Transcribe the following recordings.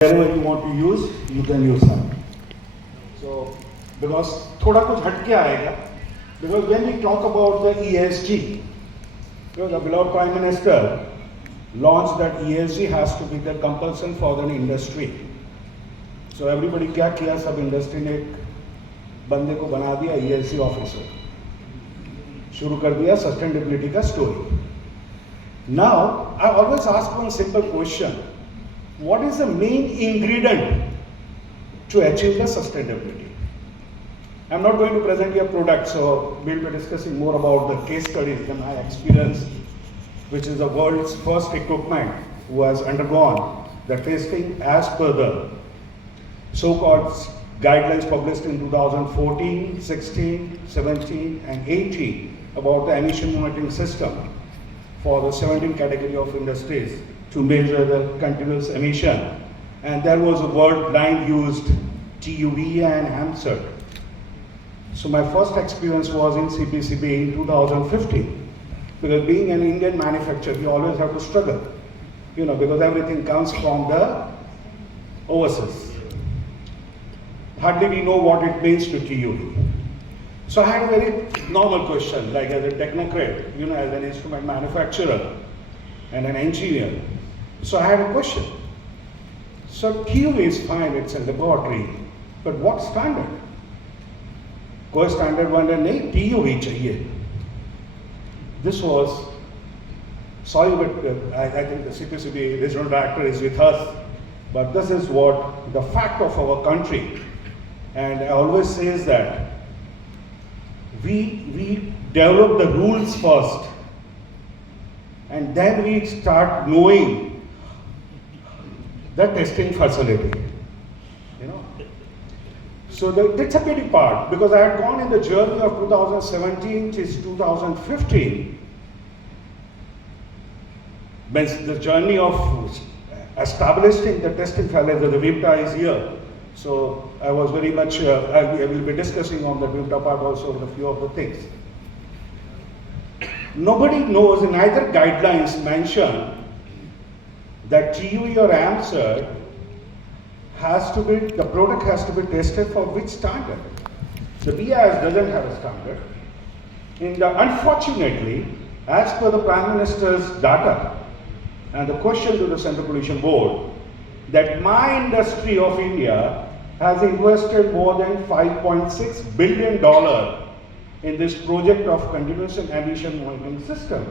wherever you want to use, you can use that. So, because thoda kuch hatke aayega, because when we talk about the ESG, because the beloved Prime Minister launched that ESG has to be the compulsion for the industry. So everybody क्या किया, सब industry ने एक बंदे को बना दिया ESG officer, शुरू कर दिया सस्टेनेबिलिटी का story. Now I always ask one simple question: what is the main ingredient to achieve the sustainability? I'm not going to present your product, so we'll be discussing more about the case studies and my experience, which is the world's first equipment who has undergone the testing as per the so-called guidelines published in 2014, 16, 17 and 18 about the emission monitoring system for the 17 category of industries to measure the continuous emission. And there was a word line used, TUV and HAMSET. So my first experience was in CPCB in 2015. Because being an Indian manufacturer, we always have to struggle, because everything comes from the overseas. Hardly we know what it means to TUV. So I had a very normal question, like as a technocrat, as an instrument manufacturer and an engineer. So I had a question. So TUV is fine, it's a laboratory, but what standard? कोई standard one नहीं, TUV चाहिए. This was, sorry, but I think the CPCB regional director is with us, but this is what the fact of our country. And I always says that we develop the rules first, and then we start knowing the testing facility. So that's a pity part, because I had gone in the journey of 2017 to 2015, the journey of establishing the testing facility. The VIPTA is here. So I was very much, I will be discussing on the VIPTA part also a few of the things. Nobody knows, in either guidelines mention that TUV or AMSET has to be, the product has to be tested for which standard. The BIS doesn't have a standard. Unfortunately, as per the Prime Minister's data, and the question to the Central Pollution Board, that my industry of India has invested more than $5.6 billion in this project of continuous emission monitoring system.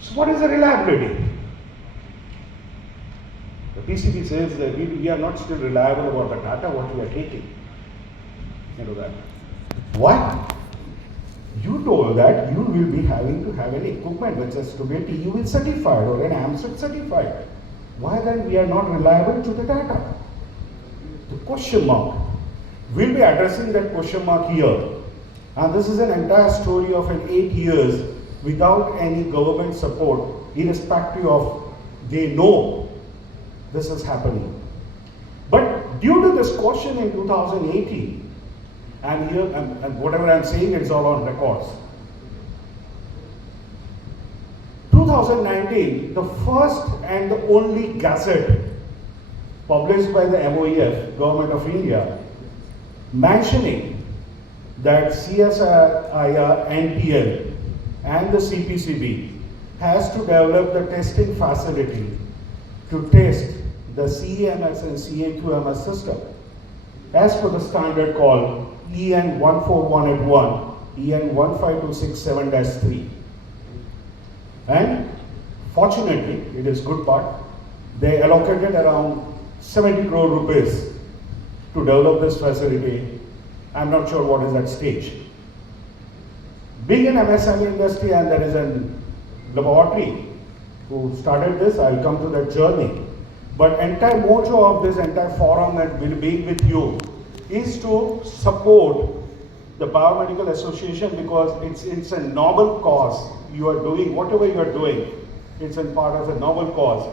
So what is the reliability? The PCB says that we are not still reliable about the data what we are taking into that. Why? You told that you will be having to have an equipment which has to be TUV certified or an AMSET certified. Why then we are not reliable to the data? The question mark. We'll be addressing that question mark here. And this is an entire story of an 8 years without any government support, irrespective of they know this is happening. But due to this question in 2018, and here, and whatever I'm saying is all on records. 2019, the first and the only gazette published by the MOEF, Government of India, mentioning that CSIR, NPL and the CPCB has to develop the testing facility to test the CEMS and CAQMS system as per the standard called EN 14181, EN 15267-3. And fortunately, it is good part, they allocated around 70 crore rupees to develop this facility. I'm not sure what is at stage. Being an MSME industry, and there is a laboratory who started this, I'll come to that journey. But entire motto of this entire forum that will be with you is to support the Biomedical Association, because it's a noble cause. You are doing whatever you are doing, it's a part of a noble cause.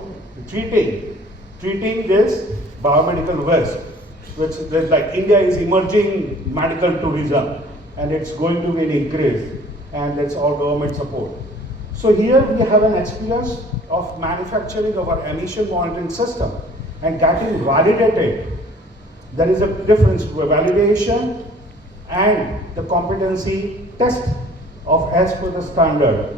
Treating this biomedical waste, which is like India is emerging medical tourism, and it's going to be an increase, and that's all government support. So here we have an experience of manufacturing of our emission monitoring system. and getting validated. There is a difference between validation and the competency test of as per the standard.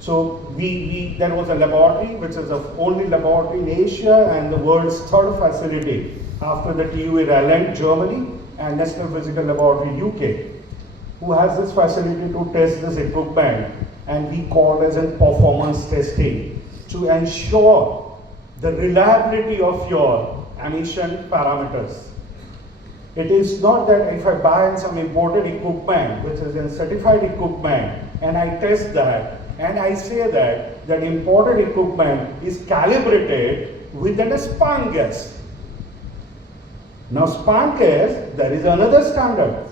So there was a laboratory which is the only laboratory in Asia and the world's third facility after the TUE Raleigh, Germany, and National Physical Laboratory, UK, who has this facility to test this equipment, and we call as in performance testing to ensure the reliability of your emission parameters. It is not that if I buy some imported equipment, which is a certified equipment, and I test that, and I say that imported equipment is calibrated with a span gas. Now span gas, there is another standard.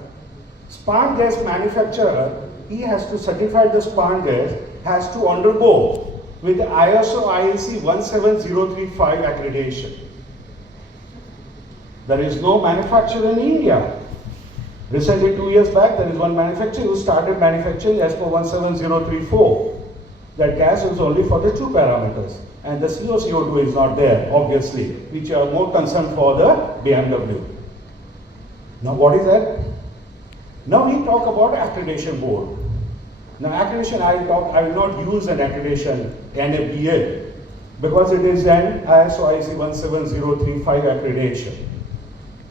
Span gas manufacturer, he has to certify the span gas, has to undergo with the ISO IEC 17035 accreditation. There is no manufacturer in India. Recently, 2 years back, there is one manufacturer who started manufacturing as per 17034. That gas is only for the two parameters. And the CO, CO2 is not there, obviously, which are more concerned for the BMW. Now, what is that? Now we talk about accreditation board. Now, accreditation, I will not use an accreditation, NABL, because it is an ISO IEC 17035 accreditation.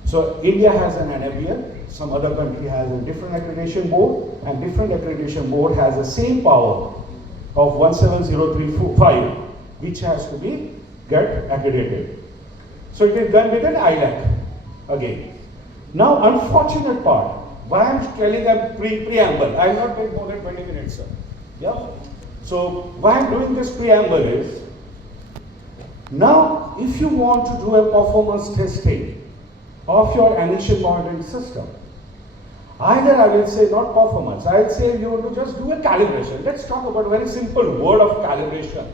So India has an NABL, some other country has a different accreditation board, and different accreditation board has the same power of 17035, which has to be get accredited. So it is done with an ILAC again. Now, unfortunate part, why I'm telling a preamble, I will not take more than 20 minutes, sir. Yeah? So why I'm doing this preamble is, now if you want to do a performance testing of your emission monitoring system, either I will say not performance, I will say you want to just do a calibration. Let's talk about a very simple word of calibration.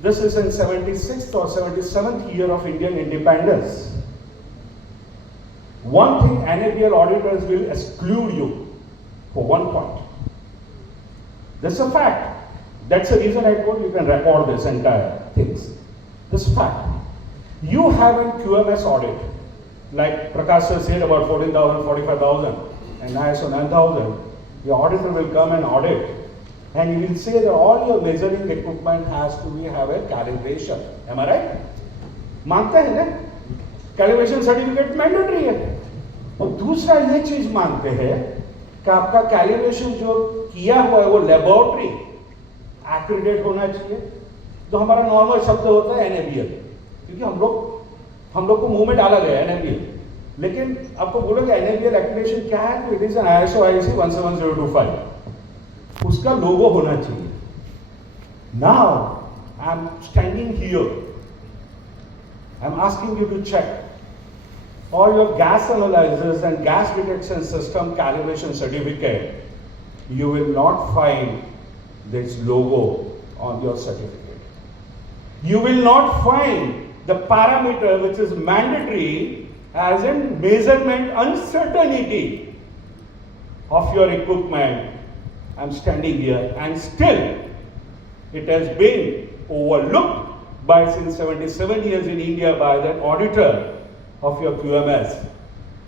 This is in 76th or 77th year of Indian independence. One thing NABL auditors will exclude you for one point. That's a fact. That's the reason I told you can record this entire things. This fact. You have a QMS audit, like Prakash sir said about 14,000, 45,000 and ISO 9,000. The auditor will come and audit, and he will say that all your measuring equipment has to have a calibration. Am I right? मानते हैं ना? Calibration certificate mandatory है. और दूसरा ये चीज मानते हैं कि आपका कैलिब्रेशन जो किया हुआ है वो लेबोरेटरी एक्रेडिटेड होना चाहिए. तो हमारा नॉर्मल शब्द होता है NABL, क्योंकि हम लोग को मुंह में डाला गया NABL. लेकिन आपको बोलोगे NABL एक्रेडिटेशन क्या है, तो it is an ISO IEC 17025. उसका लोगो होना चाहिए. Now I am standing here. I am asking you to check all your gas analyzers and gas detection system calibration certificate. You will not find this logo on your certificate. You will not find the parameter which is mandatory as in measurement uncertainty of your equipment. I'm standing here, and still it has been overlooked by since 77 years in India by the auditor of your QMS,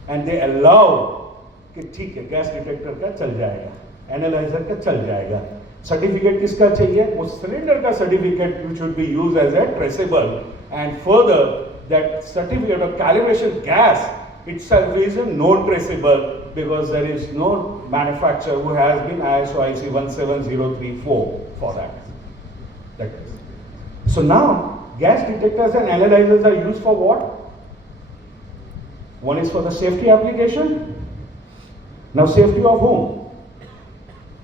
and they allow कि ठीक है gas detector का चल जाएगा, analyser का चल जाएगा. Certificate किसका चाहिए? उस सिलेंडर का certificate which would be used as a traceable, and further that certificate of calibration gas itself is a non-traceable because there is no manufacturer who has been ISO IEC 17034 for that. So now gas detectors and analyzers are used for what? One is for the safety application. Now safety of whom?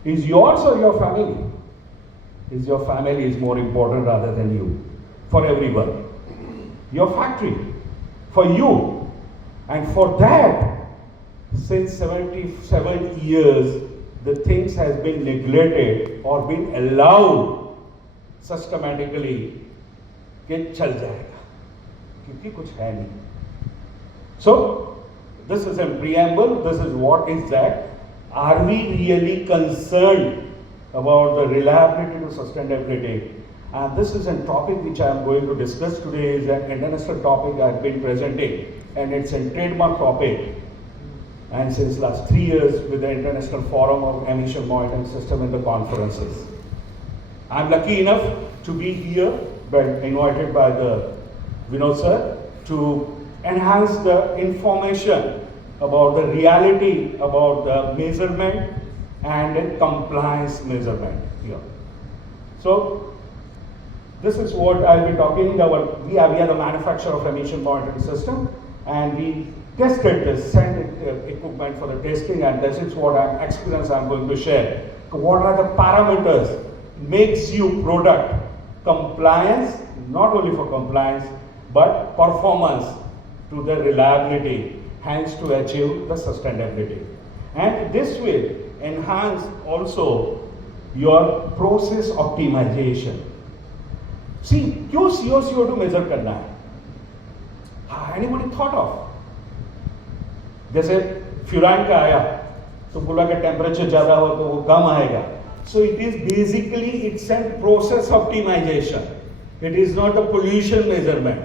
Is yours or your family? Is your family is more important rather than you? For everyone. Your factory. For you. And for that, since 77 years, the things has been neglected or been allowed systematically कि चल जाएगा, क्योंकि कुछ है नहीं. So, this is a preamble, this is what is that. Are we really concerned about the reliability to sustainability? And this is a topic which I am going to discuss today. Is an international topic I have been presenting, and it's a trademark topic. And since last 3 years with the International Forum of Emission Monitoring System in the conferences. I'm lucky enough to be here, invited by the Vinod sir, to enhance the information about the reality about the measurement and the compliance measurement here. So this is what I'll be talking about. We are the manufacturer of emission monitoring system, and we tested this, sent equipment for the testing, and this is what experience I'm going to share. What are the parameters makes you product compliance, not only for compliance, but performance to the reliability, hence to achieve the sustainability. And this will enhance also your process optimization. See, क्यों CO2 measure करना है? Anybody thought of? जैसे furan का आया तो बोला कि temperature ज़्यादा हो तो वो कम आएगा. So it is basically it's a process optimization. It is not a pollution measurement.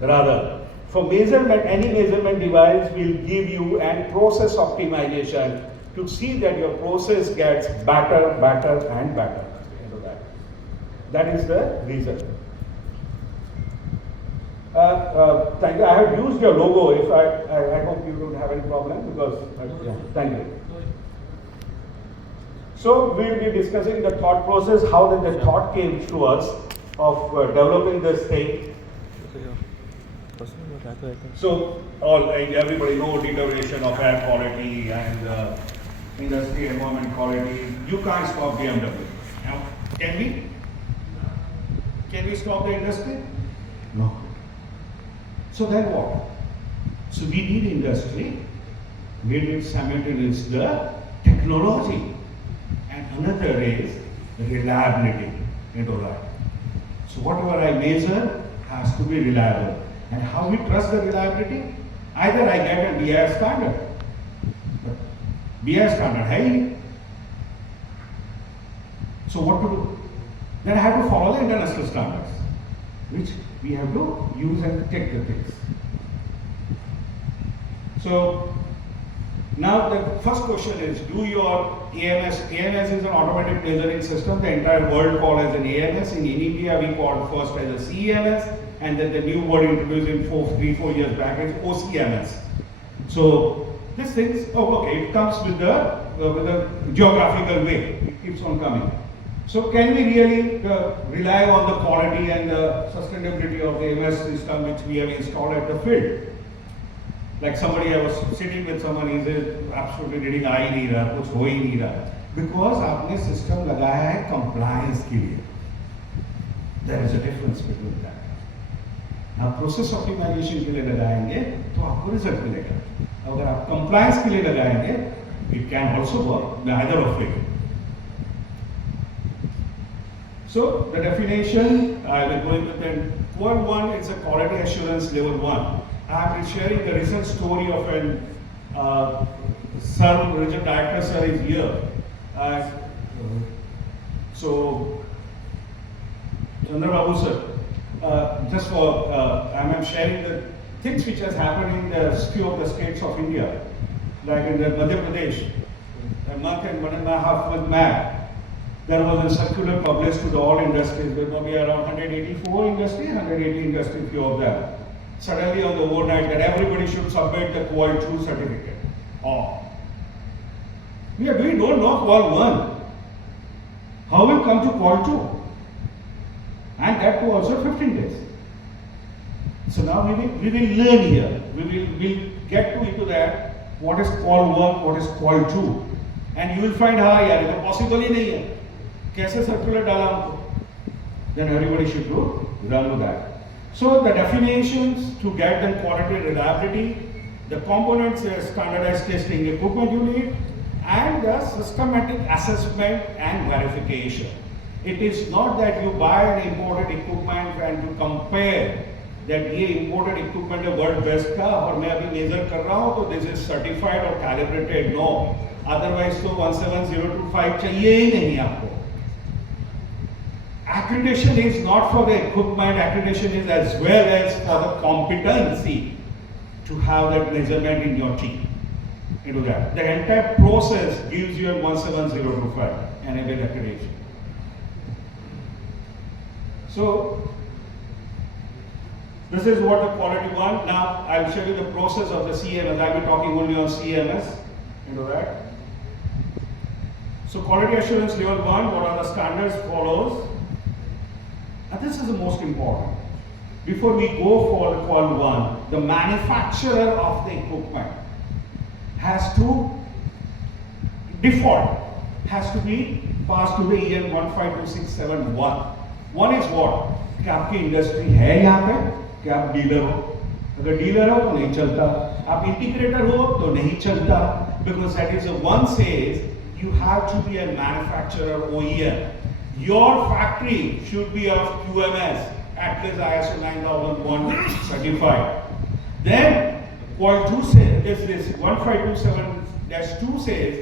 Rather, for measurement, any measurement device will give you a process optimization to see that your process gets better and better. That is the reason. Thank you. I have used your logo. If I hope you don't have any problem because yeah, thank you. So we will be discussing the thought process, how the thought came to us of developing this thing. So everybody knows deterioration of air quality and industry environment quality. You can't stop BMW. Now, can we? Can we stop the industry? No. So then what? So we need industry. We need simultaneously the technology. And another is reliability into that. So whatever I measure has to be reliable. And how we trust the reliability? Either I get a BIS standard. But BIS standard, hey. So what to do? Then I have to follow the international standards, which we have to use and take the things. So now the first question is, do your AMS is an automatic measuring system. The entire world calls as an AMS. In India, we called first as a CEMS, and then the new word introduced in 3-4 years back is OCMS. So this thing is, it comes with the geographical way. It keeps on coming. So can we really rely on the quality and the sustainability of the AMS system which we have installed at the field? Like somebody, I was sitting with someone, he said, absolutely reading आ ही नहीं रहा, कुछ हो ही नहीं रहा. Because आपने system लगाया है compliance के लिए. There is a difference between that. आप process optimization के लिए लगाएंगे तो आपको result मिलेगा. अगर आप compliance के लिए लगाएंगे, it can also work either of it. So the definition, I will go into the Core 1 is a quality assurance level 1. I am sharing the recent story of an regional director sir is here. So Chandra Babu sir, just for I am sharing the things which has happened in the few of the states of India, like in the Madhya Pradesh, a month and 1.5 month map. There was a circular published to the all industries. There will be around 184 industries, 180 industries, few of them. Suddenly on the overnight that everybody should submit the Qual 2 certificate. Oh. We don't know Qual 1. How will come to Qual 2? And that too also 15 days. So now we will learn here. We'll get into that. What is Qual 1, what is Qual 2? And you will find, yaar, ये तो possible ही नहीं है. कैसे circular डाला हमको? Then everybody should run with that. So the definitions to get the quality reliability, the components, standardized testing equipment you need, and the systematic assessment and verification. It is not that you buy an imported equipment and to compare that ये imported equipment है world best का और मैं अभी measure कर रहा हूँ तो this is certified or calibrated. No, otherwise तो 17025 चाहिए ही नहीं आपको. accreditation is not for the equipment, accreditation is as well as for the competency to have that measurement in your team. Into that. The entire process gives you a 17025 enabled accreditation. So, this is what the quality one. Now, I'll show you the process of the CEMS. I'll be talking only on CEMS. Into that. So, quality assurance level 1, what are the standards follows? And this is the most important. Before we go for the qual 1, the manufacturer of the equipment has to default, has to be passed to the EN 152671. One is what? कि आपकी industry है यहाँ पे, कि आप dealer हो. अगर dealer हो तो नहीं चलता, आप इंटीग्रेटर हो तो नहीं चलता, because that is the one says you have to be a manufacturer OEM. Your factory should be of QMS, at least ISO 9001 certified. Then Qual 2 says, this 1527-2 says,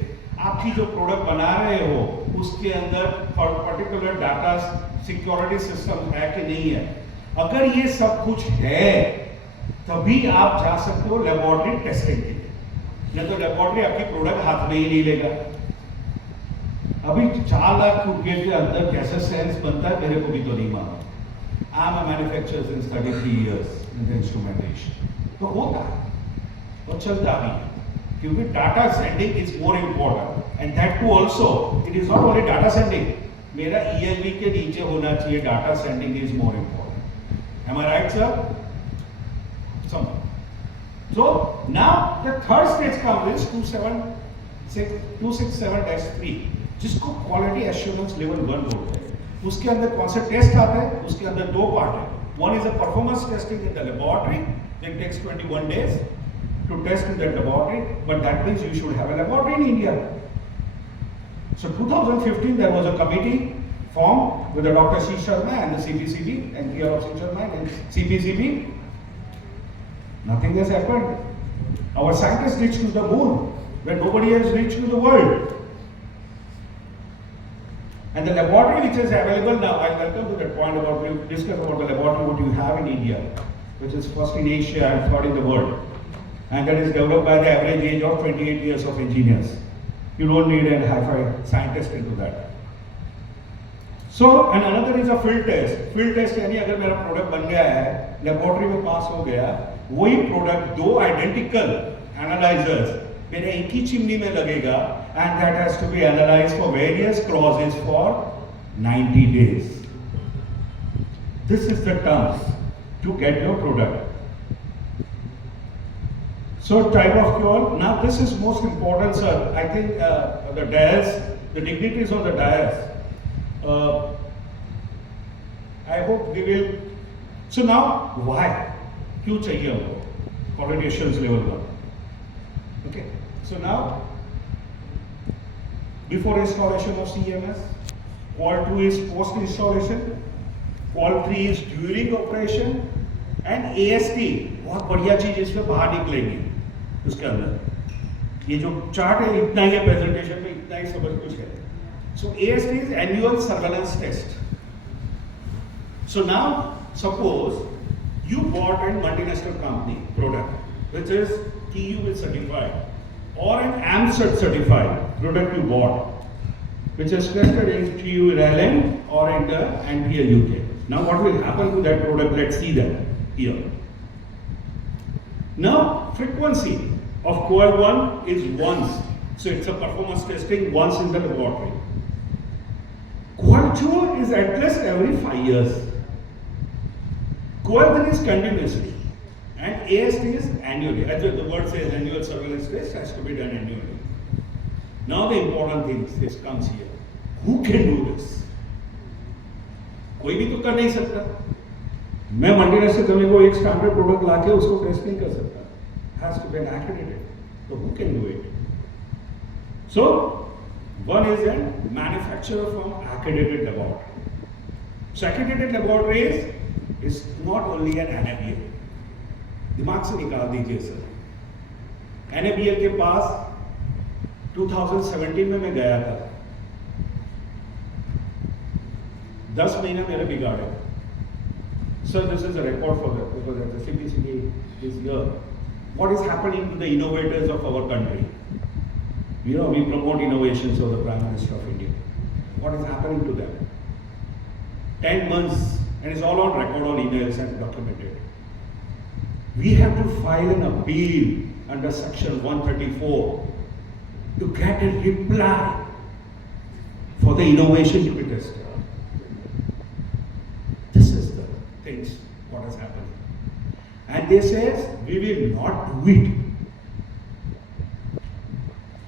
आपकी जो प्रोडक्ट बना रहे हो उसके अंदर पर्टिकुलर डाटा सिक्योरिटी सिस्टम है कि नहीं है. अगर ये सब कुछ है तभी आप जा सकते हो लेबोरेटरी टेस्टिंग के लिए, नहीं तो लेबोरेटरी आपकी प्रोडक्ट हाथ में ही नहीं लेगा. अभी 4 लाख फुटगेट के अंदर कैसे सेंस बनता है मेरे को भी तो नहीं मालूम. I am a manufacturer since 33 years in the instrumentation. तो होता है और चलता भी है, क्योंकि data sending is more important and that too also it is not only data sending. मेरा ELV के नीचे होना चाहिए data sending is more important. Am I right sir? So now the third stage comes is 267-3, जिसको quality assurance level 1 बोलते हैं. उसके अंदर कौन से टेस्ट आते हैं? उसके अंदर 2 पार्ट है. One is a performance testing in the laboratory. It takes 21 days to test in the laboratory, but that means you should have a laboratory in India. So 2015 there was a committee formed with the Dr. Shah and the CPCB and here of Sharma and CPCB. Nothing has happened. Our scientists reached to the moon when nobody has reached to the world. And the laboratory which is available now, I'll welcome to that point about, we'll discuss about the laboratory what you have in India, which is first in Asia and third in the world. And that is developed by the average age of 28 years of engineers. You don't need a hi-fi scientist into that. So, and another is a field test. Field test यानी अगर मेरा product बन गया है, laboratory में पास हो गया, वही प्रोडक्ट 2 आइडेंटिकल एनालाइजर्स मेरे एक ही चिमनी में लगेगा, and that has to be analyzed for various clauses for 90 days. This is the terms to get your product. So type of cure. Now this is most important, sir. I think the dais, the dignitaries on the dais. I hope they will. So now why? क्यों चाहिए हमको? Quality assurance level 1. Okay. So now, before installation of CEMS, Qual 2 is post installation, Qual 3 is during operation, and AST बहुत बढ़िया चीज इसमें बाहर निकलेगी उसके अंदर. ये जो चार्ट है इतना ही है प्रेजेंटेशन में, इतना ही सब कुछ है. So AST is annual surveillance test. So now suppose you bought a multinational company product which is TU certified or an AMCert certified product you bought which is tested in TU Ireland or in the NPL UK. Now what will happen to that product? Let's see that here. Now frequency of Qual 1 is once. So it's a performance testing once in the laboratory. Qual 2 is at least every 5 years. Qual 3 is continuously. And AST is annually. As the word says, annual surveillance test has to be done annually. Now the important thing this comes here. Who can do this? कोई भी तो कर नहीं सकता. मैं multinational company को एक standard product लाके उसको टेस्ट नहीं कर सकता. Has to be accredited. So who can do it? So one is a manufacturer from accredited laboratory. So accredited laboratory is not only an NABL. दिमाग से निकाल दीजिए सर. NABL के पास 2017 में मैं गया था. 10 महीने मेरे बिगाड़े. Sir, this is a record for that because the CPCB is here. What is happening to the innovators of our country? You know, we promote innovations of the Prime Minister of India. What is happening to them? 10 months, and it's all on record on emails and documented. We have to file an appeal under section 134 to get a reply for the innovation to be tested. This is the things what is happening. And they say, we will not do it.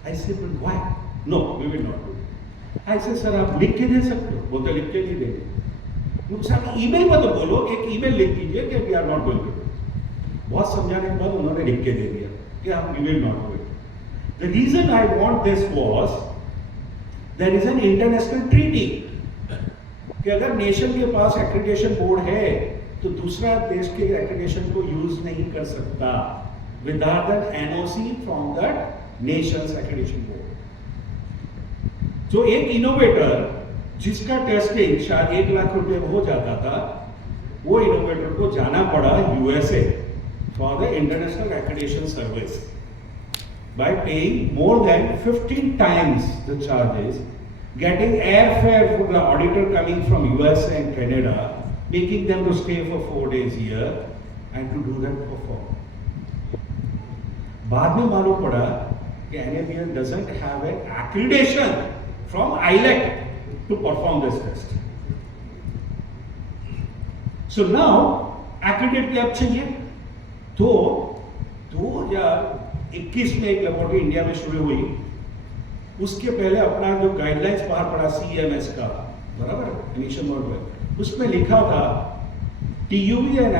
I said, but why? No, we will not do it. I said, sir, आप लिख के दे सकते हो? बोलते लिख के नहीं देंगे. नुकसान ईमेल में तो बोलो, एक ईमेल लिख दीजिए कि we are not going to do it. बहुत समझाने के बाद उन्होंने लिख के दे दिया कि हम we will not do it. The reason I want this was there is an international treaty कि अगर नेशन के पास एक्रेडिटेशन बोर्ड है तो दूसरा देश के एक्रेडिटेशन को यूज नहीं कर सकता without an NOC from that nation's accreditation board. जो एक इनोवेटर जिसका टेस्टिंग शायद 1 लाख रुपए में हो जाता था, वो इनोवेटर को जाना पड़ा USA for the international accreditation service by paying more than 15 times the charges, getting airfare for the auditor coming from USA and Canada, making them to stay for 4 days here and to do that perform. बाद में मालूम पड़ा कि NABL doesn't have an accreditation from ILEC to perform this test. So now accredited lab चाहिए. तो 2021 में एक laboratory India में शुरू हुई. उसके पहले अपना जो गाइडलाइंस बाहर पड़ा CEMS का, बराबर, एमिशन मॉडल, उसमें लिखा था TUV and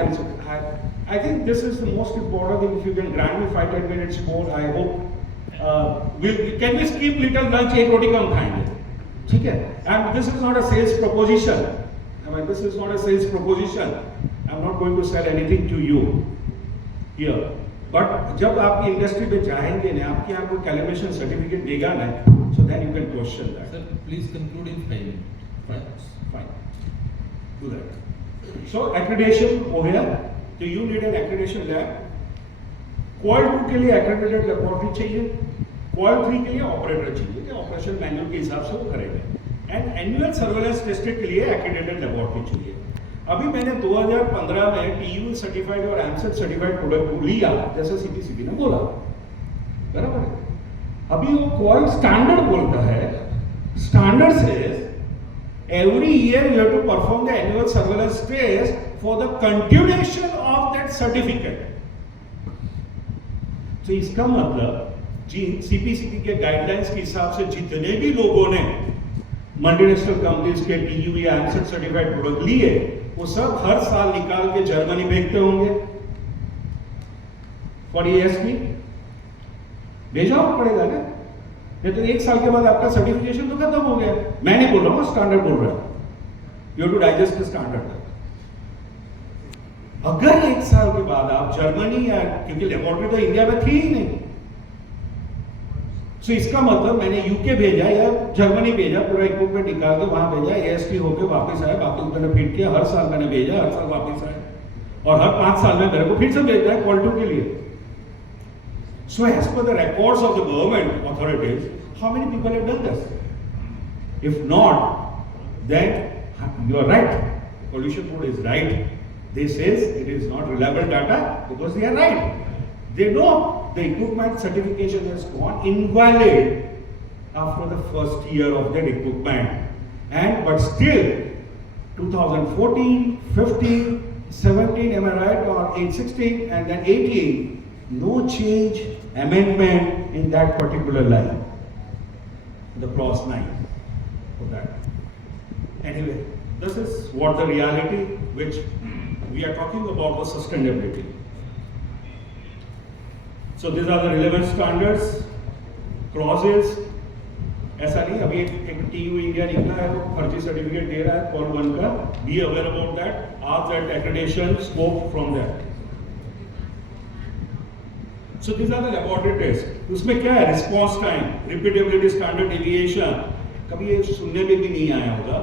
I think this is the most important thing. If you can grant me 5-10 minutes more, I hope. Can we skip little lunch? एक रोटी कम खाएंगे, ठीक है? And this is not a sales proposition. I mean, this is not a sales proposition. I'm not going to sell anything to you here. But जब आप industry पे जाएंगे ना, आपके यहाँ कोई कैलिब्रेशन सर्टिफिकेट देगा ना, so then you can question that. Sir, please conclude in 5 minutes. Fine. Do that. So accreditation हो गया. तो you need an accreditation lab. Qual 2 के लिए accredited laboratory चाहिए. Qual 3 के लिए ऑपरेटर चाहिए कि ऑपरेशन मैनुअल के हिसाब से वो करेगा. And annual surveillance testing के लिए accredited laboratory चाहिए. अभी मैंने 2015 में TU सर्टिफाइड और AMSET सर्टिफाइड प्रोडक्ट लिया, जैसे CPCB ने बोला, बराबर है. अभी वो क्वाल स्टैंडर्ड बोलता है. Standard says every year you have to perform the annual surveillance test for the continuation of that certificate. तो इसका मतलब CPCB के गाइडलाइंस के हिसाब से जितने भी लोगों ने मल्टीनेशनल कंपनीज के TU या AMSET सर्टिफाइड प्रोडक्ट लिए, वो सब हर साल निकाल के जर्मनी भेजते होंगे फॉर ESP. भेजना पड़ेगा ना, नहीं तो 1 साल के बाद आपका सर्टिफिकेशन तो खत्म हो गया. मैं नहीं बोल रहा हूँ, स्टैंडर्ड बोल रहा हूँ. You have to digest the standard. अगर 1 साल के बाद आप जर्मनी या, क्योंकि लेबोरेटरी तो इंडिया में थी ही नहीं, तो इसका मतलब मैंने यूके भेजा या जर्मनी भेजा, पूरा इक्विपमेंट निकाल के वहां भेजा, AST होके वापस आया, वापस मैंने फिट किया, हर साल मैंने भेजा, हर साल वापस आया, और हर 5 साल में मेरे को फिर से भेजना है क्वाल 2 के लिए. So as per the records of the government authorities, how many people have done this? If not, then you are right. Pollution board is right. They says it is not reliable data because they are right. They know the equipment certification has gone invalid after the first year of that equipment. But still, 2014, 15, 17, am I right, or 16, and then 18, no change, amendment in that particular line, the clause 9 for that. Anyway, this is what the reality which we are talking about, the sustainability. So these are the relevant standards, clauses. ऐसा नहीं, अभी एक TU India निकला है तो फर्जी certificate दे रहा है कॉल 1 का. Be aware about that, ask that accreditation scope from that. So these are the laboratory test. उसमें क्या है, response time, repeatability, standard deviation. कभी ये सुनने में भी नहीं आया होगा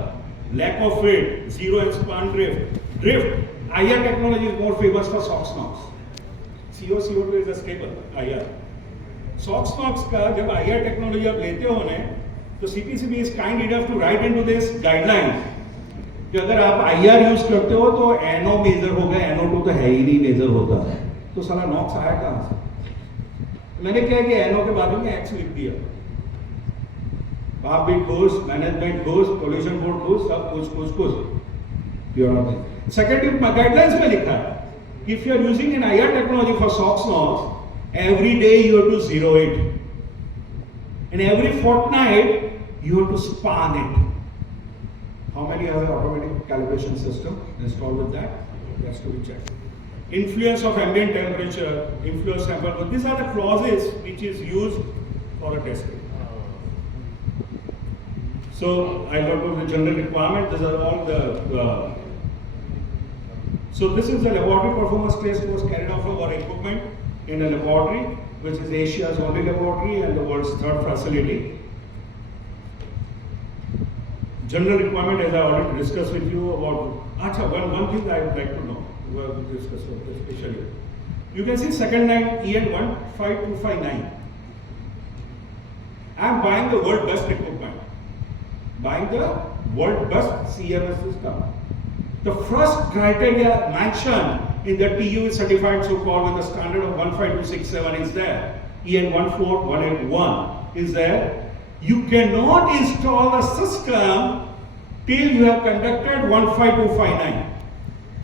lack of weight, zero and span drift. Drift, IR technology is more famous for SOx NOx. CO2 is a stable, IR. SOx NOx का जब IR technology आप लेते हो ने, तो CPCB is kind enough to write into this guidelines कि अगर आप IR यूज करते हो तो NO मेजर होगा, NO2 तो है ही नहीं मेजर होता है, तो साला NOx आया कहाँ से? मैंने क्या कि NO के बाद में X लिख दिया, बाप भी खुश, मैनेजमेंट खुश, पोल्यूशन बोर्ड खुश, सब कुछ। सेकेंड गाइडलाइंस में लिखा है कि if you are using an IR technology for SOx NOx, every day you have to zero it, and every fortnight you have to span it. How many have an automatic calibration system installed with that? That's to be checked. Influence of ambient temperature, influence sample. These are the clauses which is used for a testing. So I go to the general requirement. These are all the. So this is the laboratory performance test was carried out of our equipment in a laboratory, which is Asia's only laboratory and the world's third facility. General requirement, as I already discussed with you about. One thing I would like to know. We have discussed especially. You can see second line EN 15259. I am buying the world best equipment. Buying the world best CEMS system. The first criteria mentioned in the TU certified so-called with the standard of 15267 is there. EN 14181 is there. You cannot install a system till you have conducted 15259.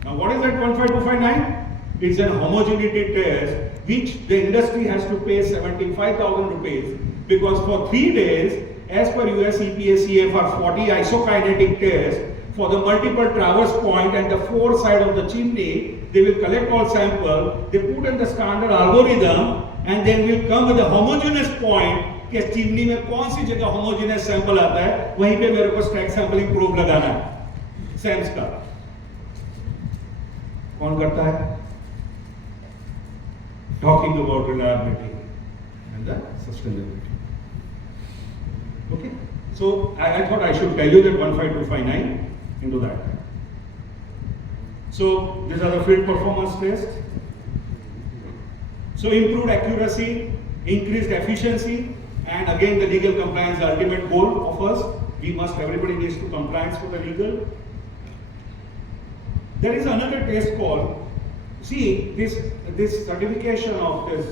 Now what is that 15259? It's an homogeneity test which the industry has to pay 75,000 rupees because for 3 days, as per US EPA CFR 40 isokinetic test, for the multiple traverse point and the four side of the chimney, they will collect all sample, they put in the standard algorithm and then will come with a homogeneous point कि chimney में कौन सी जगह homogeneous sample आता है, वहीं पे मेरे को स्टैक सैंपलिंग प्रोब लगाना है सेम्स का। कौन करता है? Talking about reliability and the sustainability. Okay, so I thought I should tell you that 15259 into that. So these are the field performance tests. So improved accuracy, increased efficiency, and again the legal compliance, the ultimate goal of us. Everybody needs to compliance with the legal. There is another test called, see this certification of this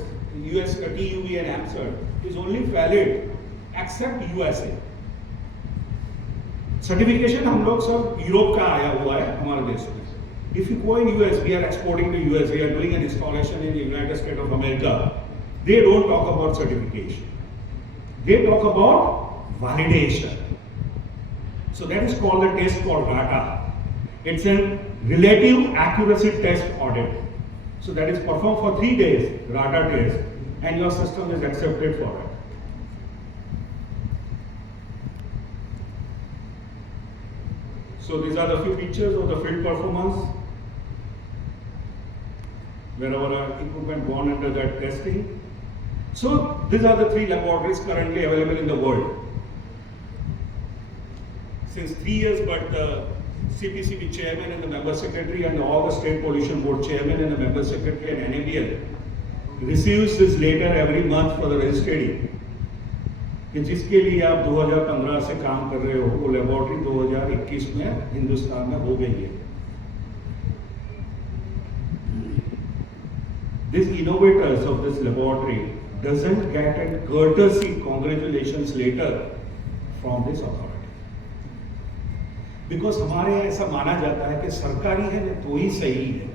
US TUV and AMSR is only valid except USA. Certification हम लोग सब Europe का आया हुआ है हमारे देश में. If you go in US, we are exporting to US, we are doing an installation in the United States of America. They don't talk about certification. They talk about validation. So that is called a test called RATA. It's a relative accuracy test audit. So that is performed for 3 days, RATA test, and your system is accepted for it. So these are the few features of the field performance, where our equipment gone under that testing. So these are the 3 laboratories currently available in the world. Since 3 years, but the CPCB chairman and the member secretary and all the state pollution board chairman and the member secretary and NABL receives this letter every month for the registry. कि जिसके लिए आप 2015 से काम कर रहे हो, वो लेबोरेटरी 2021 में हिंदुस्तान में हो गई है. These innovators of this laboratory doesn't get a courtesy congratulations letter from this authority. Because हमारे यहाँ ऐसा माना जाता है कि सरकारी है तो ही सही है.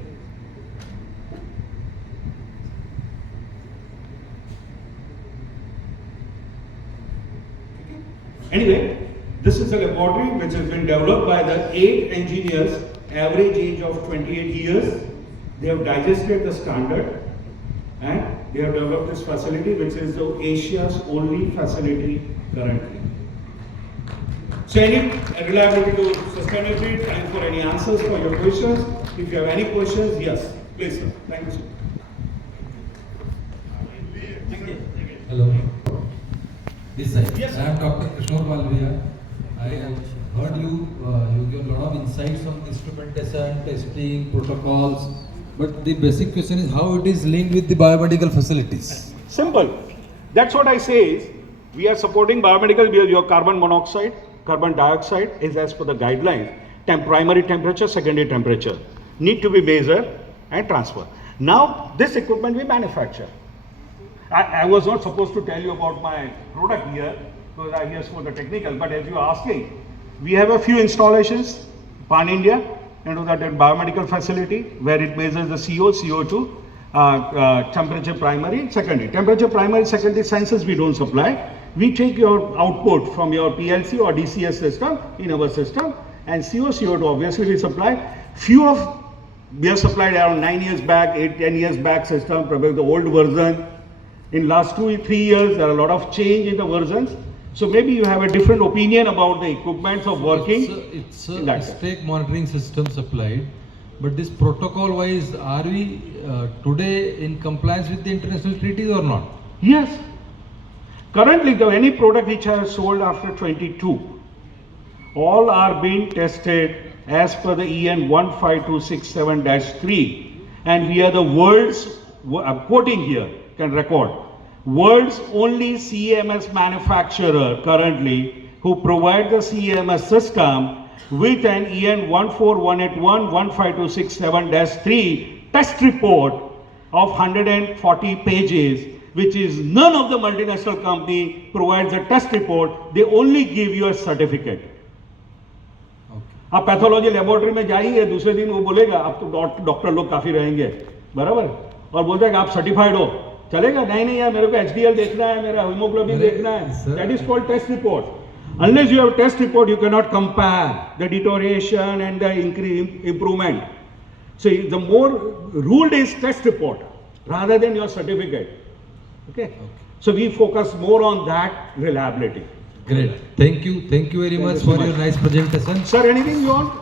Anyway, this is a laboratory which has been developed by the 8 engineers, average age of 28 years. They have digested the standard and they have developed this facility, which is the Asia's only facility currently. So any reliability to sustainability, time for any answers for your questions. If you have any questions, yes, please sir. Thank you sir. Hello. This side. Yes. I am Dr. Kishore Malviya. I am heard you give a lot of insights on instrumentation, testing, protocols. But the basic question is how it is linked with the biomedical facilities. Simple. That's what I say is, we are supporting biomedical because your carbon monoxide, carbon dioxide is as per the guidelines. Primary temperature, secondary temperature need to be measured and transferred. Now, this equipment we manufacture. I was not supposed to tell you about my product here because I'm here for the technical, but as you are asking, we have a few installations pan India into that biomedical facility where it measures the CO, CO2, temperature primary, secondary. Temperature primary, secondary sensors we don't supply. We take your output from your PLC or DCS system in our system, and CO, CO2 obviously we supply. We have supplied around 9 years back, 10 years back system, probably the old version. In last 2-3 years, there are a lot of change in the versions. So maybe you have a different opinion about the equipments of working. It's a stake monitoring system supplied. But this protocol wise, are we today in compliance with the international treaties or not? Yes. Currently, any product which I have sold after 22, all are being tested as per the EN 15267-3. And we are the world's, I'm quoting here, can record, world's only CEMS manufacturer currently who provide the CEMS system with an EN 14181-15267-3 test report of 140 pages, which is none of the multinational company provides a test report. They only give you a certificate. आप pathology laboratory में जाइए, दूसरे दिन वो बोलेगा अब तो doctor लोग काफी रहेंगे बराबर, और बोलता है कि आप सर्टिफाइड हो, चलेगा? नहीं यार, मेरे को HDL देखना है, मेरा हीमोग्लोबिन देखना है. That is called test report. Unless you have a test report, you cannot compare the deterioration and the improvement. So the more ruled is test report rather than your certificate. Okay. So we focus more on that reliability. Great. Thank you very much for your nice presentation. Sir, anything you want?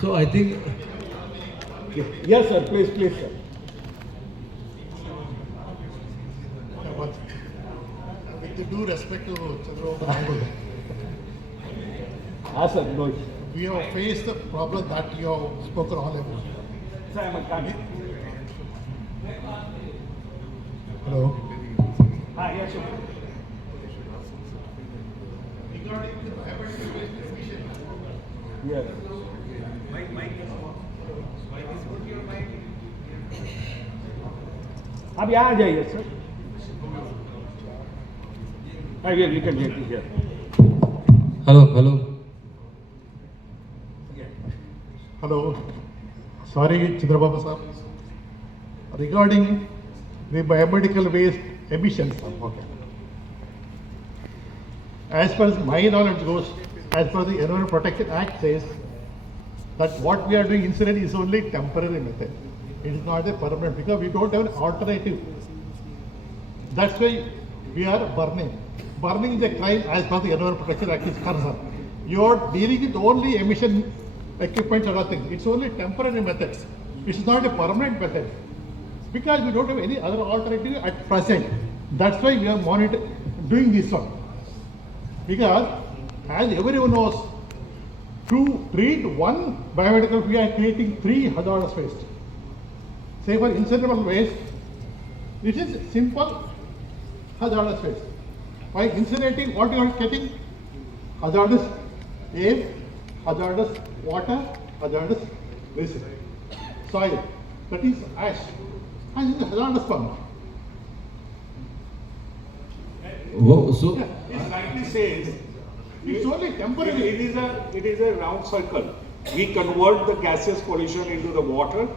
So I think. Yes, sir. Please, sir. With due respect to Chandrababu, Sir, no. we have faced the problem that you have spoken all about. Sir, I'm a candidate. Hello. Yes, sir. Regarding the biomedical waste emission, Yes. अब यहाँ आ जाइए sir. You can get it here. Hello. hello. Sorry, Chandrababu sir. Regarding the biomedical waste emissions, okay. As far as my knowledge goes, as per the Environment Protection Act says that what we are doing incident is only temporary method. It is not a permanent because we don't have an alternative. That's why we are burning. Burning is a crime as per the Environment Protection Act is concerned. You are dealing with only emission equipment or nothing. It's only temporary methods. It's not a permanent method because we don't have any other alternative at present. That's why we are doing this one. Because as everyone knows, to treat one biomedical, we are creating 3 hazardous waste. Say for incineratable waste, it is simple hazardous waste. By incinerating, what you are getting? Hazardous air, hazardous water, hazardous waste, soil. That is ash. Ash is a hazardous one. Whoa, so It rightly says It's only temporary. It is a round circle. We convert the gaseous pollution into the water,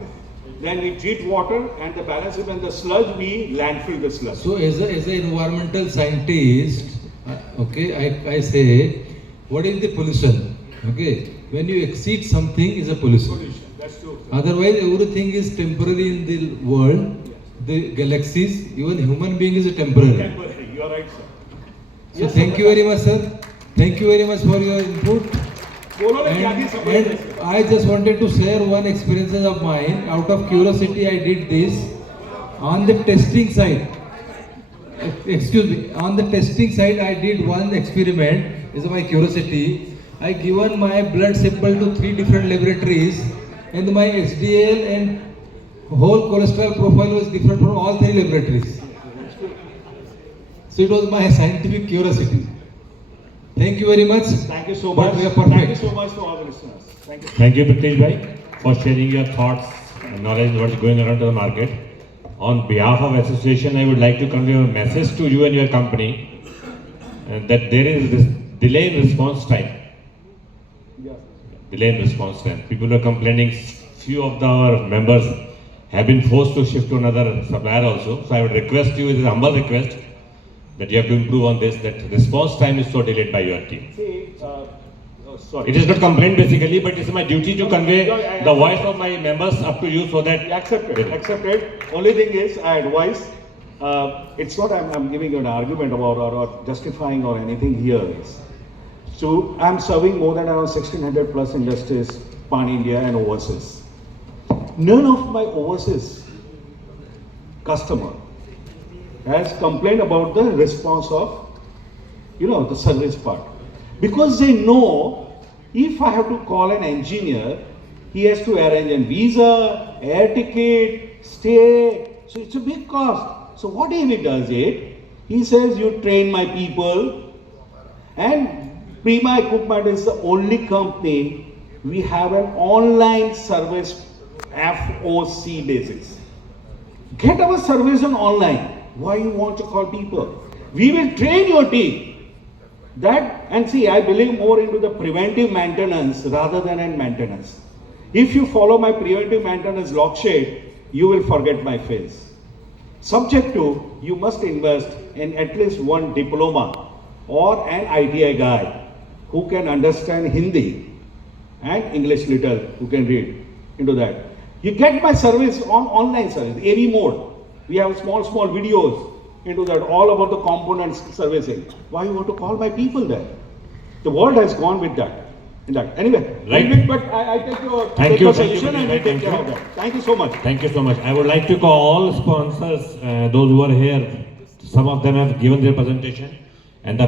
then we treat water, and the balance when the sludge we landfill the sludge. So as an environmental scientist, okay, I say, what is the pollution? Okay, when you exceed something is a pollution. That's true. Otherwise, everything is temporary in the world, the galaxies, even human being is a temporary. Temporary. You are right, sir. So thank you very much, sir. Thank you very much for your input. And I just wanted to share one experience of mine. Out of curiosity, I did this on the testing side. Excuse me. On the testing side, I did one experiment. is my curiosity. I given my blood sample to 3 different laboratories, and my HDL and whole cholesterol profile was different from all 3 laboratories. So it was my scientific curiosity. Thank you very much. Thank you so But much. we are perfect. Thank you so much to all the listeners. Thank you. Thank you, Pritesh bhai, for sharing your thoughts and knowledge of what's going around to the market. On behalf of association, I would like to convey a message to you and your company that there is this delay in response time. Delay in response time. People are complaining. Few of our members have been forced to shift to another supplier also. So I would request you, it is a humble request, that you have to improve on this, that response time is so delayed by your team. See, sorry. It is not complaint basically, but it is my duty to convey the voice of my members up to you so that... Accepted, accepted. Only thing is, I advise, it's not I'm giving you an argument about or justifying or anything here. So I'm serving more than around 1600 plus industries, pan India and overseas. None of my overseas customer has complained about the response of, the service part. Because they know, if I have to call an engineer, he has to arrange a visa, air ticket, stay. So it's a big cost. So what if he does it? He says, you train my people. And Prima Equipment is the only company, we have an online service FOC basis. Get our service on online. Why you want to call people? We will train your team. That, and see, I believe more into the preventive maintenance rather than in maintenance. If you follow my preventive maintenance log sheet, you will forget my face. Subject to, you must invest in at least one diploma or an ITI guy who can understand Hindi and English little, who can read into that. You get my service on online service, AV mode. We have small videos into that, all about the components servicing. Why you want to call my people there? The world has gone with that. Anyway, Right. But I take your, Thank you, suggestion and we thank take you. care of that. Thank you so much. Thank you so much. I would like to call all sponsors, those who are here. Some of them have given their presentation, and the